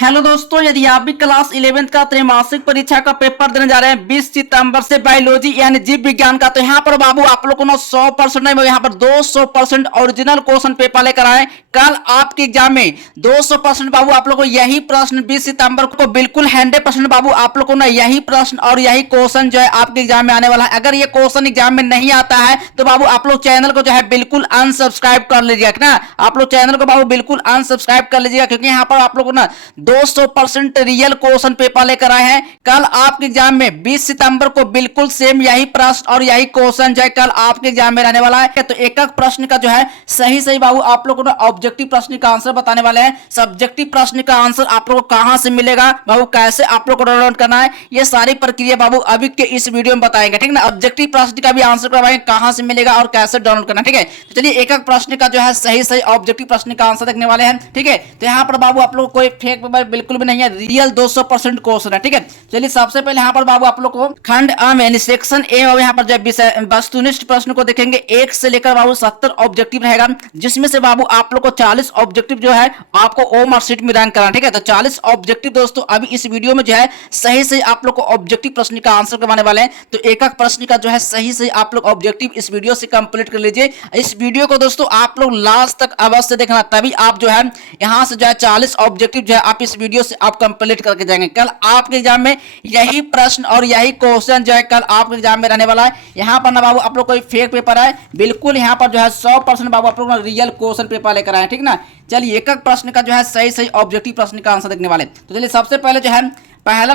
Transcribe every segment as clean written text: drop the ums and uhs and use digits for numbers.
Hello दोस्तों, यदि आप भी क्लास 11th का त्रैमासिक परीक्षा का पेपर देने जा रहे हैं 20 सितंबर से बायोलॉजी यानी जीव विज्ञान का, तो यहाँ पर बाबू आप लोगों को 100% नहीं, यहाँ पर 200% ओरिजिनल क्वेश्चन पेपर लेकर आए। कल आपके एग्जाम में 200% बाबू आप लोग को यही प्रश्न 20 सितंबर को बिल्कुल 100% बाबू आप लोग को ना यही प्रश्न और यही क्वेश्चन जो है आपके एग्जाम में आने वाला है। अगर ये क्वेश्चन एग्जाम में नहीं आता है तो बाबू आप लोग चैनल को जो है बिल्कुल अनसब्सक्राइब कर लीजिएगा ना। आप लोग चैनल को बाबू बिल्कुल अनसब्सक्राइब कर लीजिएगा, क्योंकि यहाँ पर आप लोग को ना 200% रियल क्वेश्चन पेपर लेकर आए हैं। कल आपके एग्जाम में 20 सितंबर को बिल्कुल सेम यही प्रश्न और यही क्वेश्चन जो है कल आपके एग्जाम में रहने वाला है। तो एक एक प्रश्न का जो है सही सही बाबू आप लोगों को ऑब्जेक्टिव प्रश्न का आंसर बताने वाले हैं। सब्जेक्टिव प्रश्न का आंसर आप लोगों को कहां से मिलेगा बाबू, कैसे आप लोग को डाउनलोड करना है, ये सारी प्रक्रिया बाबू अभी के इस वीडियो में बताएंगे, ठीक ना। ऑब्जेक्टिव प्रश्न का भी आंसर करवाएंगे, कहां से मिलेगा और कैसे डाउनलोड करना, ठीक है। तो चलिए एक एक प्रश्न का जो है सही सही ऑब्जेक्टिव प्रश्न का आंसर देखने वाले हैं, ठीक है। तो यहाँ पर बाबू आप लोग कोई फेक पेपर बिल्कुल भी नहीं है, रियल 200% क्वेश्चन है, ठीक है। चलिए सबसे पहले यहाँ पर बाबू आप लोग को खंड अ यानी सेक्शन ए और यहाँ पर जब वस्तुनिष्ठ प्रश्न को देखेंगे 1 से लेकर बाबू 70 ऑब्जेक्टिव रहेगा, जिसमें से बाबू आप लोग को 40 ऑब्जेक्टिव जो है आपको ओ मार्क शीट में रैंक करना, ठीक है। तो 40 ऑब्जेक्टिव दोस्तों अभी इस वीडियो में जो है सही से आप लोग को ऑब्जेक्टिव प्रश्न का आंसर करवाने वाले हैं। तो एक एक प्रश्न का जो है सही से आप लोग ऑब्जेक्टिव इस वीडियो से कंप्लीट कर लीजिए। इस वीडियो को दोस्तों आप लोग लास्ट तक अवश्य देखना, तभी आप जो है यहाँ से जो है 40 ऑब्जेक्टिव जो है आप इस वीडियो से आप कंप्लीट करके जाएंगे। कल आपके एग्जाम में यही प्रश्न और यही क्वेश्चन जो है कल आपके एग्जाम में रहने वाला है। यहाँ पर ना बाबू आप लोग कोई फेक पेपर है बिल्कुल, यहाँ पर जो है 100% बाबू आप लोग रियल क्वेश्चन पेपर लेकर आए, ठीक ना। चलिए एक एक प्रश्न का जो है सही सही ऑब्जेक्टिव प्रश्न का आंसर देखने वाले। तो चलिए सबसे पहले जो है पहला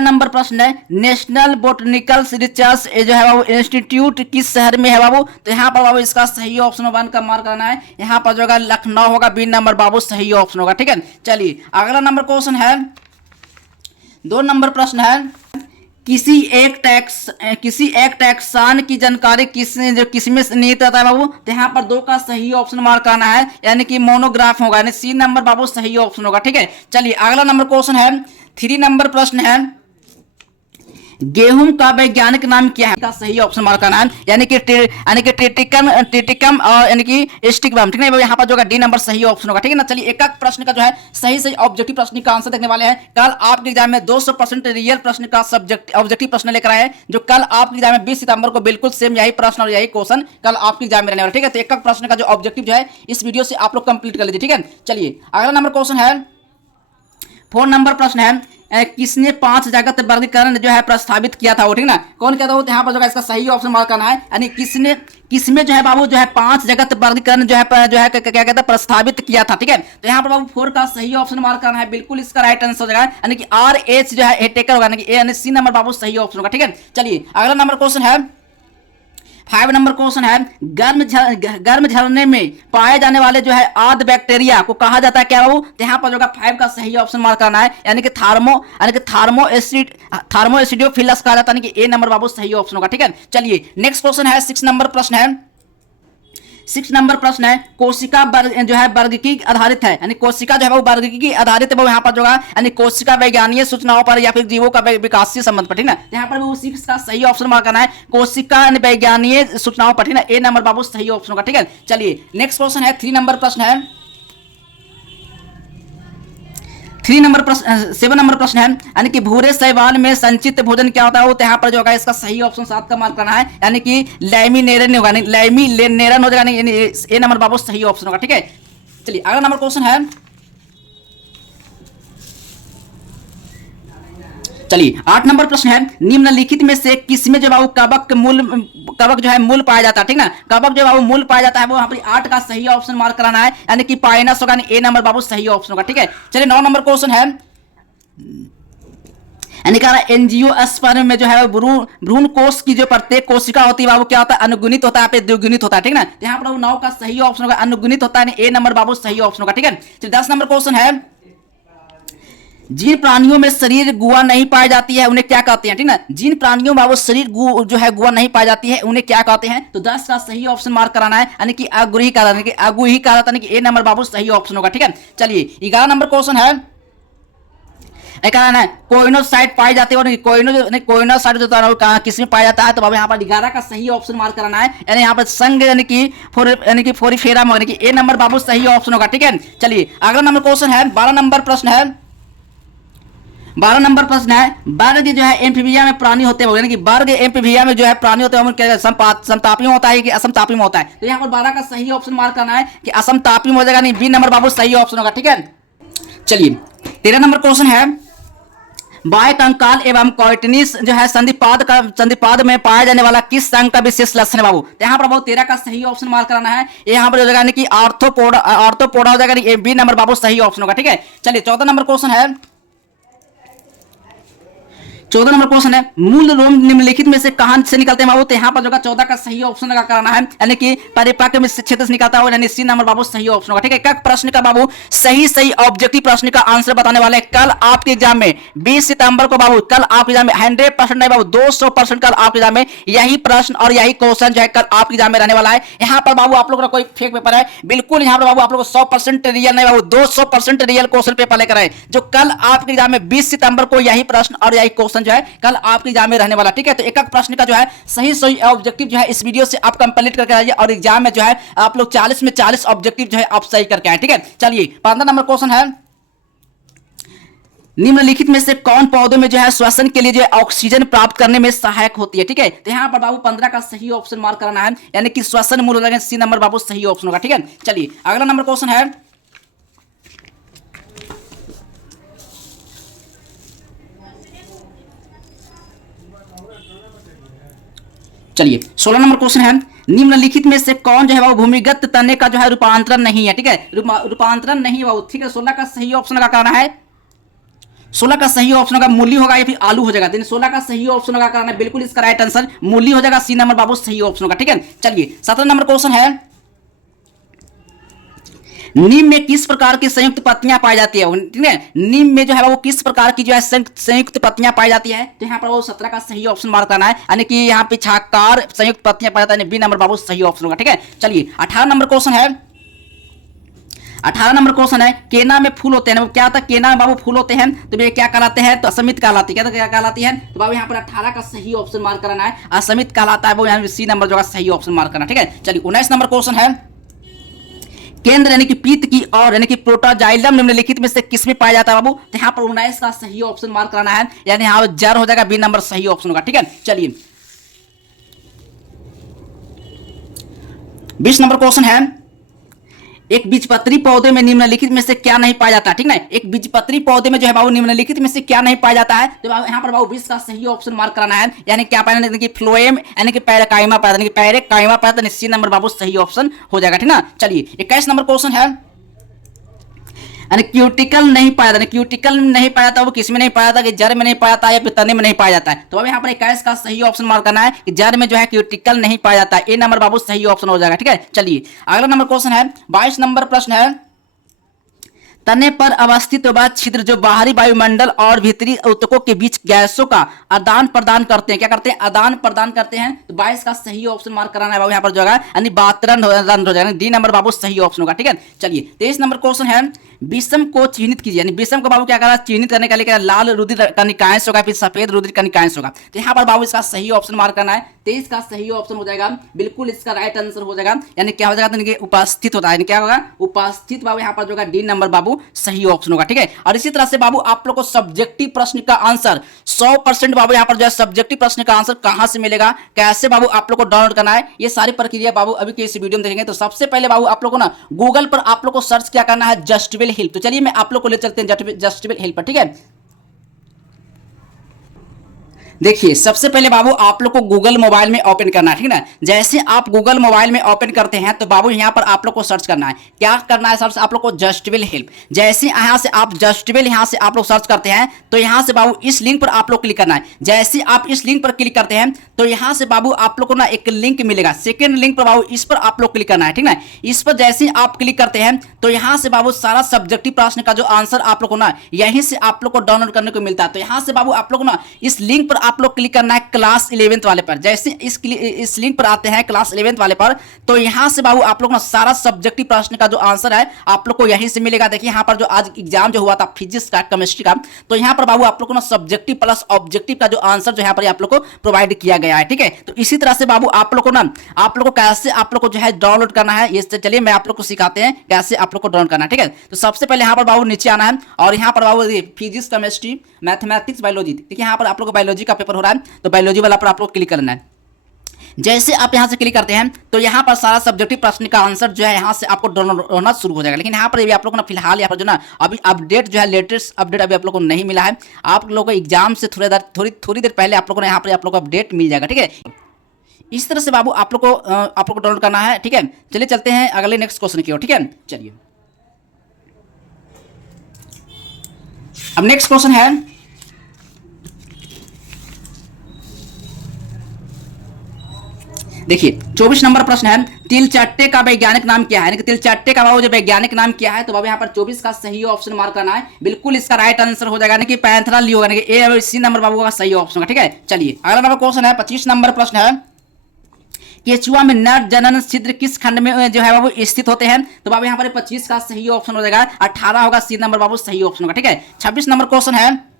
नंबर प्रश्न है नेशनल बोटनिकल रिसर्च जो है बाबू इंस्टीट्यूट किस शहर में है बाबू। तो यहाँ पर बाबू इसका सही ऑप्शन 1 का मार्क करना है। यहाँ पर जो होगा लखनऊ होगा, बी नंबर बाबू सही ऑप्शन होगा, ठीक है। चलिए अगला नंबर क्वेश्चन है 2 नंबर प्रश्न है किसी एक टैक्सान की जानकारी किसमें निहित रहता है बाबू। तो यहाँ पर 2 का सही ऑप्शन मार्क करना है, यानी कि मोनोग्राफ होगा, यानी सी नंबर बाबू सही ऑप्शन होगा, ठीक है। चलिए अगला नंबर क्वेश्चन है 3 नंबर प्रश्न है गेहूं का वैज्ञानिक नाम क्या है, का सही ऑप्शन मार्क करना है, यानी कि टिटिकम और यानी कि स्टिकबम, ठीक है। यहाँ पर जो है डी नंबर सही ऑप्शन होगा, ठीक है ना। चलिए एक एक प्रश्न का जो है सही सही ऑब्जेक्टिव प्रश्न का आंसर देखने वाले हैं। कल आपके एग्जाम में 200% रियल प्रश्न का सब्जेक्ट ऑब्जेक्टिव प्रश्न लेकर आए हैं, जो कल आपके एग्जाम में 20 सितंबर को बिल्कुल सेम यही प्रश्न और यही क्वेश्चन कल आपके एग्जाम में रहने वाला, ठीक है। तो एक एक प्रश्न का जो ऑब्जेक्टिव जो है इस वीडियो से आप लोग कंप्लीट कर लीजिए, ठीक है। चलिए अगला नंबर क्वेश्चन है 4 नंबर प्रश्न है किसने 5 जगत वर्गीकरण जो है प्रस्तावित किया था वो, ठीक ना। कौन कहता हो, यहाँ पर जो है इसका सही ऑप्शन मार्क करना है, यानी किसमें जो है बाबू जो है 5 जगत वर्गीकरण जो है क्या कहते हैं प्रस्तावित किया था, ठीक है। तो यहाँ पर बाबू 4 का सही ऑप्शन मार्क करना है, बिल्कुल इसका राइट आंसर हो जाएगा, यानी कि RH जो है टेकर होगा, यानी कि यानी सी नंबर बाबू सही ऑप्शन होगा, ठीक है। चलिए अगला नंबर क्वेश्चन है 5 नंबर क्वेश्चन है गर्म झरने में पाए जाने वाले जो है आद बैक्टीरिया को कहा जाता है क्या बाबू। तो यहाँ पर जो 5 का सही ऑप्शन मार्क करना है, यानी कि थार्मो एसिडोफिलस कहा जाता है, यानी कि ए नंबर बाबू सही ऑप्शन होगा, ठीक है। चलिए नेक्स्ट क्वेश्चन है 6 नंबर प्रश्न है 6 नंबर प्रश्न है कोशिका जो है वर्गीकी आधारित है, यानी कोशिका जो है वो वर्गीकी आधारित है, वो यहाँ पर जो है यानी कोशिका वैज्ञानिक सूचनाओं पर या फिर जीवों का विकासीय संबंध पर, ठीक ना। यहाँ पर वो 6 का सही ऑप्शन मार्क करना है कोशिका वैज्ञानिक सूचनाओं पर, ठीक ना, ए नंबर बाबू सही ऑप्शन होगा, ठीक है। चलिए नेक्स्ट क्वेश्चन है 3 नंबर प्रश्न है 7 नंबर प्रश्न है, यानी कि भूरे शैवाल में संचित भोजन क्या होता है वो। तो यहाँ पर जो होगा इसका सही ऑप्शन 7 का मार्क करना है, यानी कि लैमिनेरन होगा, लैमिनेरन हो जाएगा, यानी ए नंबर बाबू सही ऑप्शन होगा, ठीक है। चलिए अगला नंबर क्वेश्चन है चलिए 8 नंबर प्रश्न है निम्नलिखित में से किसमें जो बाबू कवक जो है मूल पाया जाता है, ठीक ना। कवक जो बाबू मूल पाया जाता है वो यहाँ पर 8 का सही ऑप्शन मार्क कराना है, यानी कि पाइनस होगा, ए नंबर बाबू सही ऑप्शन होगा, ठीक है। चलिए 9 नंबर क्वेश्चन है यानी कह रहा है एंजियोस्पर्म में जो है भ्रूण कोश की जो प्रत्येक कोशिका होती है बाबू क्या होता है अनुगुणित होता है, द्विगुणित होता है, ठीक ना। यहाँ पर 9 का सही ऑप्शन होगा अनुगुणित होता है, ए नंबर बाबू सही ऑप्शन होगा, ठीक है। चलिए 10 नंबर क्वेश्चन है जिन प्राणियों में शरीर गुहा नहीं पाई जाती है उन्हें क्या कहते हैं, ठीक ना। जिन प्राणियों में वो शरीर जो है गुहा नहीं पाई जाती है उन्हें क्या कहते हैं। तो 10 का सही ऑप्शन मार्क कराना है, यानी कि अगुही कहा जाता है, ए नंबर बाबू सही ऑप्शन होगा, ठीक है। चलिए 11 नंबर क्वेश्चन है एक है कोइनोसाइट पाई जाती है और कोइनोसाइट जो है किस में पाया जाता है, तो बाबू यहाँ पर 11 का सही ऑप्शन मार्क कराना है, यानी यहाँ पर संघ यानी कि फोरीफेरा यानी कि ए नंबर बाबू सही ऑप्शन होगा। ठीक है, चलिए अगला नंबर क्वेश्चन है 12 नंबर प्रश्न है। 12 नंबर प्रश्न है, वर्ग जो है एम्फीबिया में प्राणी होते हैं, यानी कि वर्ग एम्फीबिया में जो है प्राणी होते हैं समतापी में होता है कि असमतापी में होता है, तो यहाँ पर 12 का सही ऑप्शन मार्क करना है कि असमतापी में हो जाएगा, नहीं बी नंबर बाबू सही ऑप्शन होगा। ठीक है, चलिए 13 नंबर क्वेश्चन है, बाह्य कंकाल एवं कॉटनिस जो है संधिपाद में पाया जाने वाला किस संघ का विशेष लक्षण है बाबू, तो यहाँ पर बाबू 13 का सही ऑप्शन मार्क कराना है, यहाँ पर हो जाएगा कि आर्थ्रोपोडा हो जाएगा, बी नंबर बाबू सही ऑप्शन होगा। ठीक है, चलिए 14 नंबर क्वेश्चन है। 14 नंबर क्वेश्चन है, मूल रोम निम्नलिखित में से कहां से निकलते हैं बाबू, तो यहाँ पर जो 14 का सही ऑप्शन लगा कराना है, यानी कि परिपाक में क्षेत्र से निकलता है, यानी सी नंबर बाबू सही ऑप्शन होगा। ठीक है, एक प्रश्न का बाबू सही ऑब्जेक्टिव प्रश्न का आंसर बताने वाले कल आपके एग्जाम में 20 सितंबर को बाबू, कल आपके एग्जाम में 100% नहीं बाबू 200% कल आपके एग्जाम में यही प्रश्न और यही क्वेश्चन जो है कल आपके एग्जाम में रहने वाला है। यहाँ पर बाबू आप लोग का कोई फेक पेपर है बिल्कुल, यहाँ पर बाबू आप लोग 100% रियल नहीं बाबू 200% रियल क्वेश्चन पेपर लेकर आए, जो कल आपके एग्जाम में 20 सितंबर को यही प्रश्न और यही क्वेश्चन जो है कल आपके एग्जाम में रहने वाला। ठीक है, तो एक प्रश्न का जो है सही ऑब्जेक्टिव जो है इस वीडियो से आप कंप्लीट करके आइए और एग्जाम में जो है आप लोग 40 में 40 ऑब्जेक्टिव जो है आप सही करके आए। ठीक है, चलिए 15 नंबर क्वेश्चन है, निम्नलिखित में से कौन पौधों में जो है श्वसन के लिए जो है ऑक्सीजन प्राप्त करने में सहायक होती है। ठीक है, तो यहाँ पर बाबू 15 का सही ऑप्शन मार्क कराना है, यानी कि श्वसन मूल हो जाएगा, सी नंबर बाबू सही ऑप्शन होगा। ठीक है, चलिए अगला नंबर क्वेश्चन है, चलिए 16 नंबर क्वेश्चन है, निम्नलिखित में से कौन जो है वो भूमिगत तने का जो है रूपांतरण नहीं है। ठीक है, रूपांतरण नहीं है वो। ठीक है, 16 का सही ऑप्शन लगा कराना है, 16 का सही ऑप्शन होगा मूली होगा या फिर आलू हो जाएगा, 16 का सही ऑप्शन लगा कराना है, बिल्कुल इसका राइट आंसर मूली हो जाएगा, सी नंबर बाबू सही ऑप्शन होगा। ठीक है, चलिए 17 नंबर क्वेश्चन है, नीम में किस प्रकार की संयुक्त पत्तियां पाई जाती है। ठीक है, नीम में जो है वो किस प्रकार की जो है संयुक्त पत्तियां पाई जाती है, तो यहाँ पर वो 17 का सही ऑप्शन मार्क करना है, यानी कि यहाँ पे छाकार संयुक्त पत्तियां पाई जाती है, बी नंबर बाबू सही ऑप्शन होगा। ठीक है, चलिए 18 नंबर क्वेश्चन है, 18 नंबर क्वेश्चन है, केना में फूल होते हैं, क्या होता है केना में बाबू फूल होते हैं, तो ये क्या कहलाते हैं, तो असमित कहलाती है, क्या कहलाती है, तो बाबू यहाँ पर 18 का सही ऑप्शन मार्क करना है, असमित कहलाता है वो, यहाँ सी नंबर जो है सही ऑप्शन मार्क करना। ठीक है, चलिए 19 नंबर क्वेश्चन है, केंद्र यानी कि पीत की और यानी कि प्रोटोजाइलम निम्नलिखित में से किसमें पाया जाता है बाबू, तो यहाँ पर 19 का सही ऑप्शन मार्क कराना है, यानी यहाँ जर हो जाएगा, बी नंबर सही ऑप्शन होगा। ठीक है, चलिए 20 नंबर क्वेश्चन है, एक बीजपत्री पौधे में निम्नलिखित में से क्या नहीं पाया जाता है। ठीक ना, एक बीजपत्री पौधे में जो है बाबू निम्नलिखित में से क्या नहीं पाया जाता है, तो यहाँ पर बाबू 20 का सही ऑप्शन मार्क कराना है, यानी क्या पाया जाता है, फ्लोएम यानी कि पैराकाइमा पाया जाता है, पैराकाइमा पाया जाता है, सी नंबर बाबू सही ऑप्शन हो जाएगा। ठीक ना, चलिए 21 नंबर क्वेश्चन है, यानी क्यूटिकल नहीं पाया जाता, क्यूटिकल नहीं पाया जाता वो किस में नहीं पाया जाता, कि जड़ में नहीं पाया जाता या फिर तने में नहीं पाया जाता है, तो अब यहाँ पर 21 का सही ऑप्शन मार्क करना है कि जड़ में जो है क्यूटिकल नहीं पाया जाता है, ए नंबर बाबू सही ऑप्शन हो जाएगा। ठीक है, चलिए अगला नंबर क्वेश्चन है, 22 नंबर प्रश्न है, तने पर अवस्थित छिद्र जो बाहरी वायुमंडल और भीतरी ऊतकों के बीच गैसों का आदान प्रदान करते हैं, क्या करते हैं, आदान प्रदान करते हैं, तो 22 का सही ऑप्शन मार्क कराना है बाबू, यहाँ पर जो है यानी बातरन हो जाएगा, डी नंबर बाबू सही ऑप्शन होगा। ठीक है, चलिए 23 नंबर क्वेश्चन है, विषम को चिन्हित कीजिए, यानी विषम को बाबू क्या करा चिन्हित करने के लिए लाल रुधिर कणिकांश होगा, फिर सफेद रुधिर कणिकांश होगा, तो यहाँ पर बाबू इसका सही ऑप्शन मार्क करना है, 23 का सही ऑप्शन हो जाएगा, बिल्कुल इसका राइट आंसर हो जाएगा, यानी क्या हो जाएगा, तो उपस्थित होता है, क्या होगा उपस्थित बाबू, यहाँ पर जो डी नंबर बाबू सही ऑप्शन होगा। ठीक है, और इसी तरह से बाबू आप लोग को सब्जेक्टिव प्रश्न का आंसर 100% बाबू यहाँ पर जो है सब्जेक्टिव प्रश्न का आंसर कहां से मिलेगा, कैसे बाबू आप लोग को डाउनलोड करना है, ये सारी प्रक्रिया बाबू अभी के इस वीडियो में देखेंगे। तो सबसे पहले बाबू आप लोग को ना गूगल पर आप लोग को सर्च क्या करना है, जस्टविल हेल्प, तो चलिए मैं आप लोग को ले चलते हैं जस्टविल हेल्प पर। ठीक है, देखिए सबसे पहले बाबू आप लोग को गूगल मोबाइल में ओपन करना है, ठीक है ना, जैसे आप गूगल मोबाइल में ओपन करते हैं तो बाबू यहाँ पर आप लोग को सर्च करना है, क्या करना है सर्च आप लोग को, जस्टविल हेल्प। जैसे यहाँ से आप जस्टविल यहाँ से आप लोग सर्च करते हैं तो यहाँ से बाबू इस लिंक पर आप लोग क्लिक करना है। जैसे आप इस लिंक पर क्लिक करते हैं तो यहाँ से बाबू आप लोग को ना एक लिंक मिलेगा, सेकेंड लिंक पर बाबू इस पर आप लोग क्लिक करना है, ठीक है। इस पर जैसे आप क्लिक करते हैं तो यहाँ से बाबू सारा सब्जेक्टिव प्रश्न का जो आंसर आप लोग को ना यहीं से आप लोग को डाउनलोड करने को मिलता है। तो यहाँ से बाबू आप लोग ना इस लिंक पर आप लोग क्लिक करना है क्लास 11th वाले पर। जैसे इस लिंक पर आते हैं क्लास 11th वाले पर, तो यहां से बाबू आप लोग ना सारा सब्जेक्टिव प्रश्न का जो आंसर है आप लोग को यहीं से मिलेगा। देखिए यहां पर जो आज एग्जाम जो हुआ था फिजिक्स का, केमिस्ट्री का, तो यहां पर बाबू आप लोग को ना सब्जेक्टिव प्लस ऑब्जेक्टिव का जो आंसर जो यहां पर आप लोग को प्रोवाइड किया गया है। ठीक है, तो इसी तरह से बाबू आप लोग को ना आप लोग को कैसे आप लोग को जो है डाउनलोड करना है, ये चलिए मैं आप लोग को सिखाते हैं कैसे आप लोग को डाउनलोड करना है। ठीक है, तो सबसे पहले यहां पर बाबू नीचे आना है और यहां पर बाबू फिजिक्स, केमिस्ट्री, मैथमेटिक्स, बायोलॉजी, देखिए यहां पर आप लोग को बायोलॉजी का पेपर हो रहा है, तो बायोलॉजी वाला पर आप लोग क्लिक करना है। जैसे आप यहां से क्लिक करते हैं तो यहां पर सारा सब्जेक्टिव प्रश्न का आंसर जो है यहां से आपको डाउनलोड होना शुरू हो जाएगा। लेकिन यहां पर भी आप लोग को ना फिलहाल यहां पर जो ना अभी अपडेट जो है लेटेस्ट अपडेट अभी आप लोग को नहीं मिला है। आप लोगों को एग्जाम से थोड़ी देर पहले आप लोगों को यहां पर आप लोग को अपडेट मिल जाएगा। ठीक है, इस तरह से बाबू आप लोग को डाउनलोड करना है। ठीक है, चलिए चलते हैं अगले नेक्स्ट क्वेश्चन की ओर। ठीक है, चलिए अब नेक्स्ट क्वेश्चन है, देखिए 24 नंबर प्रश्न है, तिलचट्टे का वैज्ञानिक नाम क्या है? तिलचट्टे का बाबू जो वैज्ञानिक नाम क्या है, तो बाबू यहाँ पर 24 का सही ऑप्शन मार्क करना है। बिल्कुल इसका राइट आंसर हो जाएगा कि पैंथेरा लियो होगा, ए और सी नंबर बाबू का सही ऑप्शन होगा। ठीक है, चलिए अगला नंबर क्वेश्चन है 25 नंबर प्रश्न है, केचुआ में नर जनन छिद्र किस खंड में जो है बाबू स्थित होते हैं? तो बाबू यहाँ पर 25 का सही ऑप्शन हो जाएगा, 18 होगा सी नंबर बाबू सही ऑप्शन होगा। ठीक है, 26 नंबर क्वेश्चन है,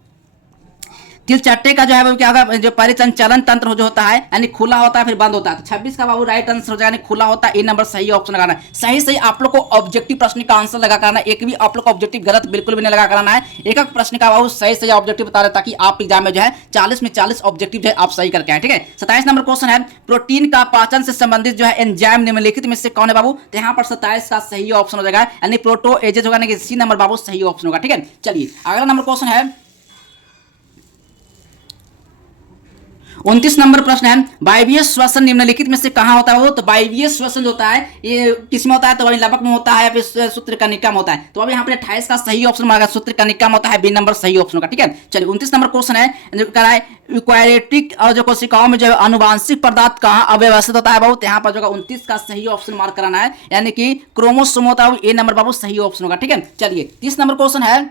तिलचट्टे का जो है वो क्या होगा, जो परिसंचलन तंत्र जो होता है यानी खुला होता है फिर बंद होता है, तो 26 का बाबू राइट आंसर हो जाएगा खुला होता है, ए नंबर सही ऑप्शन लगाना है। सही आप लोग को ऑब्जेक्टिव प्रश्न का आंसर लगा करना है, एक भी आप लोग ऑब्जेक्टिव गलत बिल्कुल भी नहीं लगा करना है। एक एक प्रश्न का बाबू सही ऑब्जेक्टिव बता रहे ताकि आप एग्जाम में जो है 40 में 40 ऑब्जेक्टिव जो है आप सही करके आए। ठीक है, 27 नंबर क्वेश्चन है, प्रोटीन का पाचन से संबंधित जो है एंजाइम निम्नलिखित में से कौन है बाबू? तो यहाँ पर 27 का सही ऑप्शन हो जाएगा यानी प्रोटोएजेज होगा, सी नंबर बाबू सही ऑप्शन होगा। ठीक है, चलिए अगला नंबर क्वेश्चन है 29 नंबर प्रश्न है, वायवीय श्वसन निम्नलिखित में से कहां होता है वो? तो वायवीय श्वसन जो होता है ये किस में होता है? तो वही लबक में होता है या फिर सूत्र कनिका में होता है? तो अब यहाँ पर 28 का सही ऑप्शन मांगा, सूत्र कनिका में होता है, बी नंबर सही ऑप्शन होगा। ठीक है, चलिए 29 नंबर क्वेश्चन है जो कह रहा है यूकैरियोटिक और जो कोशिकाओं में जो अनुवांशिक पदार्थ कहाँ अव्यवस्थित होता है बाबू? तो यहाँ पर जो 29 का सही ऑप्शन मार्क कराना है यानी कि क्रोमोसोम होता है, ए नंबर बाबू सही ऑप्शन होगा। ठीक है, चलिए 30 नंबर क्वेश्चन है,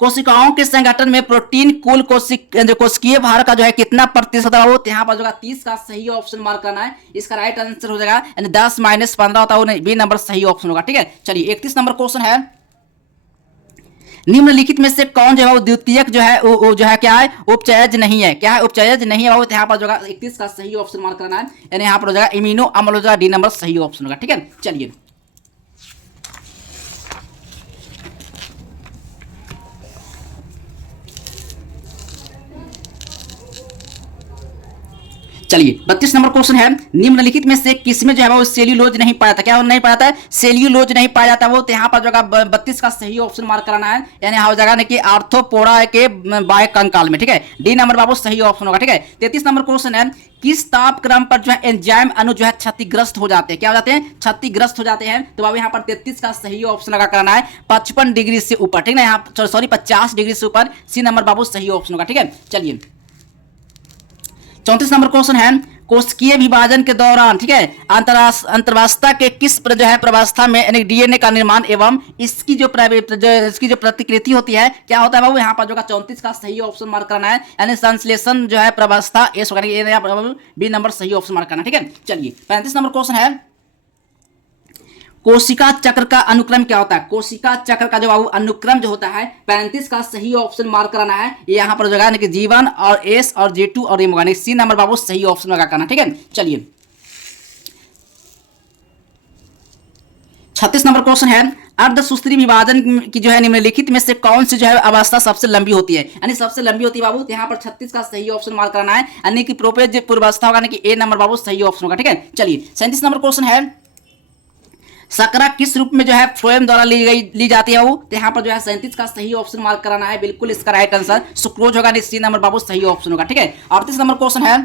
कोशिकाओं के संगठन में प्रोटीन कुल कोशिकीय भार का जो है कितना प्रतिशत है? तो यहाँ पर जो 30 का सही ऑप्शन मार्क करना है, इसका राइट आंसर हो जाएगा यानी 10 - 15 होता है, बी नंबर सही ऑप्शन होगा। ठीक है, चलिए 31 नंबर क्वेश्चन है, निम्नलिखित में से कौन जो है वो द्वितीयक जो है वो जो है क्या है उपचयज नहीं है? क्या है उपचयज नहीं है? तो यहाँ पर जो 31 का सही ऑप्शन मार्क करना है यानी यहाँ पर हो जाएगा इम्यूनो अम्ल हो जाएगा, डी नंबर सही ऑप्शन होगा। ठीक है, चलिए चलिए 32 नंबर क्वेश्चन है, निम्नलिखित में से किसमें जो है वो सेल्यूलोज नहीं पाया था? क्या नहीं पाया था? सेल्यूलोज नहीं पाया जाता वो, तो यहाँ पर जो 32 का सही ऑप्शन मार्क कराना है यानी हो जाएगा कि आर्थ्रोपोडा के बाह्य कंकाल में। ठीक है, डी नंबर बाबू सही ऑप्शन होगा। ठीक है, 33 नंबर क्वेश्चन है, किस ताप क्रम पर जो है एंजाइम अणु जो है क्षतिग्रस्त हो जाते हैं? क्या हो जाते हैं? क्षतिग्रस्त हो जाते हैं। तो बाबू यहाँ पर 33 का सही ऑप्शन लगा करना है 55 डिग्री से ऊपर। ठीक है, यहाँ सॉरी 50 डिग्री से ऊपर, सी नंबर बाबू सही ऑप्शन होगा। ठीक है, चलिए 34 नंबर क्वेश्चन है, कोशिकीय विभाजन के दौरान ठीक है अंतरावस्था के किस जो है प्रवस्था में यानी डीएनए का निर्माण एवं इसकी जो प्रतिकृति होती है क्या होता है बाबू? यहाँ पर जो 34 का सही ऑप्शन मार्क करना है यानी संश्लेषण जो है प्रवस्था एस होगा, बी नंबर सही ऑप्शन मार्क करना। ठीक है, चलिए 35 नंबर क्वेश्चन है, कोशिका चक्र का अनुक्रम क्या होता है? कोशिका चक्र का जो बाबू अनुक्रम जो होता है 35 का सही ऑप्शन मार्क कराना है, ये यहां पर जगह कि G1 और S और G2 और M होगा, सी नंबर बाबू सही ऑप्शन लगा करना। ठीक है, चलिए 36 नंबर क्वेश्चन है, अर्धसूत्री विभाजन की जो है निम्नलिखित में से कौन सी जो है अवस्था सबसे लंबी होती है? यानी सबसे लंबी होती है बाबू, तो यहाँ पर 36 का सही ऑप्शन मार्क कराना है यानी कि प्रोपेज पूर्वावस्था होगा कि ए नंबर बाबू सही ऑप्शन होगा। ठीक है, चलिए 37 नंबर क्वेश्चन है, शकरा किस रूप में जो है फ्लोएम द्वारा ली जाती है वो? तो यहाँ पर जो है 37 का सही ऑप्शन मार्क कराना है, बिल्कुल इसका राइट आंसर सुक्रोज होगा, सी नंबर बाबू सही ऑप्शन होगा। ठीक है, 38 नंबर क्वेश्चन है,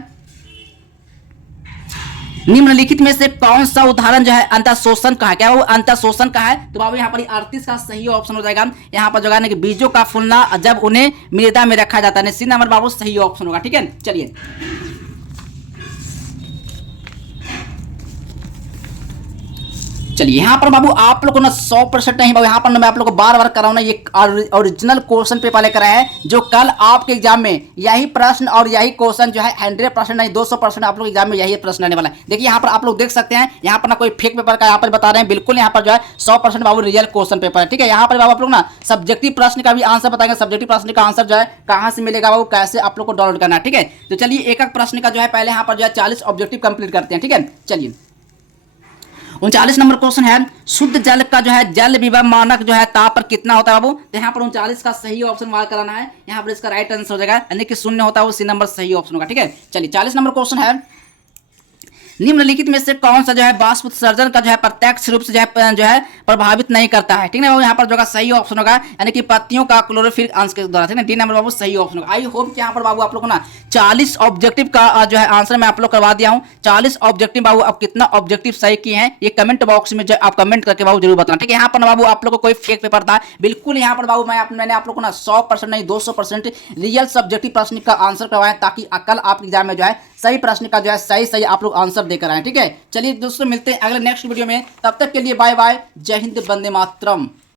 निम्नलिखित में से कौन सा उदाहरण जो है अंतःशोषण का है? क्या वो अंतःशोषण का है? तो बाबू यहाँ पर 38 का सही ऑप्शन हो जाएगा, यहाँ पर जो है बीजों का फूलना जब उन्हें मृदा में रखा जाता है, सी नंबर बाबू सही ऑप्शन होगा। ठीक है, चलिए चलिए यहाँ पर बाबू आप लोग को ना 100% नहीं बाबू, यहाँ पर मैं आप लोग को बार बार कराऊँ ना, ये ओरिजिनल क्वेश्चन पेपर लेकर आए हैं जो कल आपके एग्जाम में यही प्रश्न और यही क्वेश्चन जो है 100% नहीं 200% आप लोग एग्जाम में यही प्रश्न आने वाला है। देखिए यहाँ पर आप लोग देख सकते हैं, यहाँ पर ना कोई फेक पेपर का यहाँ पर बता रहे हैं, बिल्कुल यहाँ पर जो है 100% बाबू रियल क्वेश्चन पेपर है। ठीक है, यहाँ पर बाबू आप लोग ना सब्जेक्टिव प्रश्न का भी आंसर बताएंगे, सब्जेक्टिव प्रश्न का आंसर जो है कहाँ से मिलेगा बाबू, कैसे आप लोग को डाउनलोड करना है। ठीक है, तो चलिए एक एक प्रश्न का जो है पहले यहाँ पर जो है 40 ऑब्जेक्टिव कंप्लीट करते हैं। ठीक है, चलिए 39 नंबर क्वेश्चन है, शुद्ध जल का जो है जल विभव मानक जो है ताप पर कितना होता है बाबू। तो यहाँ पर 39 का सही ऑप्शन मार्क कराना है, यहाँ पर इसका राइट आंसर हो जाएगा, यानी कि शून्य होता है वो सी नंबर सही ऑप्शन होगा। ठीक है, चलिए 40 नंबर क्वेश्चन है, निम्नलिखित में से कौन सा जो है वाष्प उत्सर्जन का जो है प्रत्यक्ष रूप से जो है प्रभावित नहीं करता है। ठीक है बाबू, यहाँ पर जो है सही ऑप्शन होगा, यानी कि पत्तियों का क्लोरोफिल अंश के द्वारा। ठीक है, डी नंबर बाबू सही ऑप्शन होगा। आई होप कि यहाँ पर बाबू आप लोग को ना 40 ऑब्जेक्टिव का जो है आंसर मैं आप लोग करवा दिया हूँ। 40 ऑब्जेक्टिव बाबू अब कितना ऑब्जेक्टिव सही किए हैं ये कमेंट बॉक्स में जो आप कमेंट करके बाबू जरूर बताना। ठीक है, यहाँ पर बाबू आप लोग को कोई फेक पेपर था बिल्कुल, यहाँ पर बाबू मैंने आप लोग को ना 100% नहीं 200% रियल सब्जेक्टिव प्रश्न का आंसर करवाएं, ताकि कल आप एग्जाम में जो है सही प्रश्न का जो है सही आप लोग आंसर देकर आए। ठीक है, चलिए दोस्तों मिलते हैं अगले नेक्स्ट वीडियो में, तब तक के लिए बाय बाय, जय हिंद, वंदे मातरम।